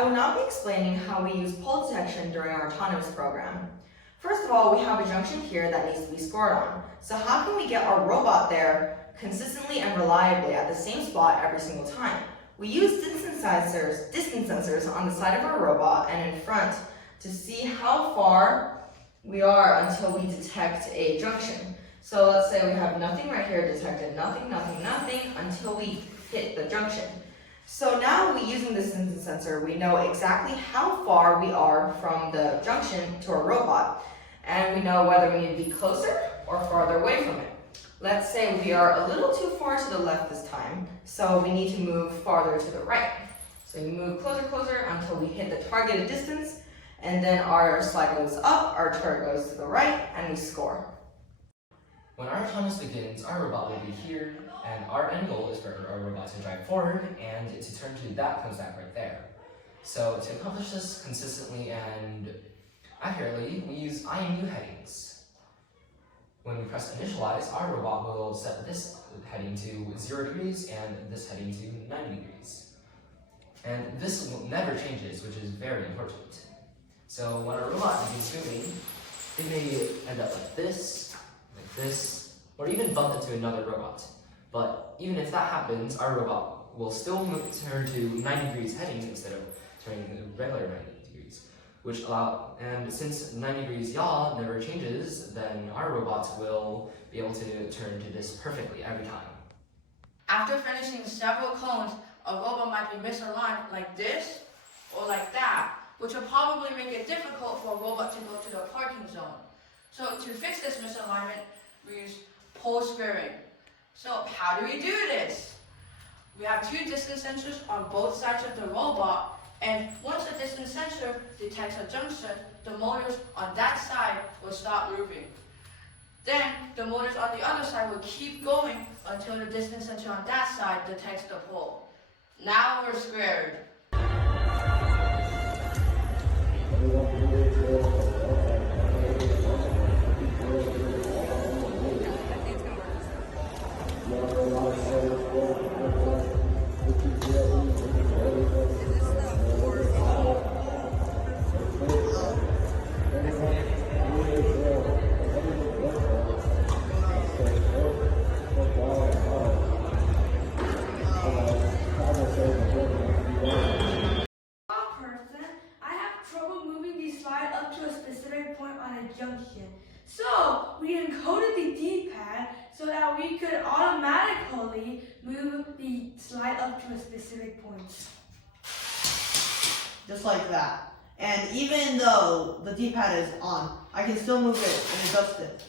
I will now be explaining how we use pole detection during our autonomous program. First of all, we have a junction here that needs to be scored on. So how can we get our robot there consistently and reliably at the same spot every single time? We use distance sensors on the side of our robot and in front to see how far we are until we detect a junction. So let's say we have nothing right here detected, nothing, until we hit the junction. So now using the distance sensor, we know exactly how far we are from the junction to our robot, and we know whether we need to be closer or farther away from it. Let's say we are a little too far to the left this time, so we need to move farther to the right. So we move closer until we hit the targeted distance, and then our slide goes up, our turret goes to the right, and we score. When our autonomous begins, our robot will be here, and our end goal is for our robot to drive forward and to turn to that comes back right there. So to accomplish this consistently and accurately, we use IMU headings. When we press initialize, our robot will set this heading to 0 degrees and this heading to 90 degrees. And this never changes, which is very important. So when our robot begins moving, it may end up like this, or even bump into another robot. But even if that happens, our robot will still turn to 90 degrees heading instead of turning regular 90 degrees. And since 90 degrees yaw never changes, then our robots will be able to turn to this perfectly every time. After finishing several cones, a robot might be misaligned like this or like that, which will probably make it difficult for a robot to go to the parking zone. So to fix this misalignment, we use pole squaring. So how do we do this? We have 2 distance sensors on both sides of the robot, and once the distance sensor detects a junction, the motors on that side will stop moving. Then the motors on the other side will keep going until the distance sensor on that side detects the pole. Now we're squared. Junction. So we encoded the D-pad so that we could automatically move the slide up to a specific point. Just like that. And even though the D-pad is on, I can still move it and adjust it.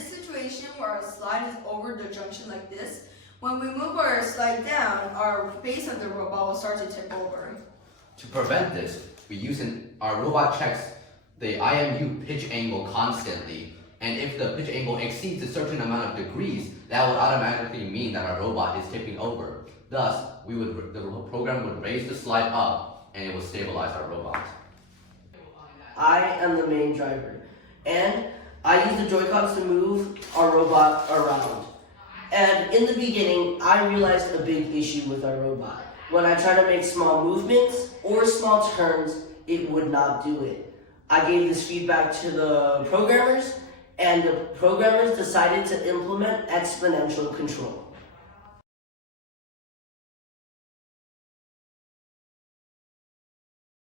In a situation where our slide is over the junction like this, when we move our slide down, our base of the robot will start to tip over. To prevent this, our robot checks the IMU pitch angle constantly, and if the pitch angle exceeds a certain amount of degrees, that would automatically mean that our robot is tipping over. Thus, the program would raise the slide up, and it will stabilize our robot. I am the main driver, and I use the Joy-Cons to move our robot around. And in the beginning, I realized a big issue with our robot. When I tried to make small movements or small turns, it would not do it. I gave this feedback to the programmers, and the programmers decided to implement exponential control.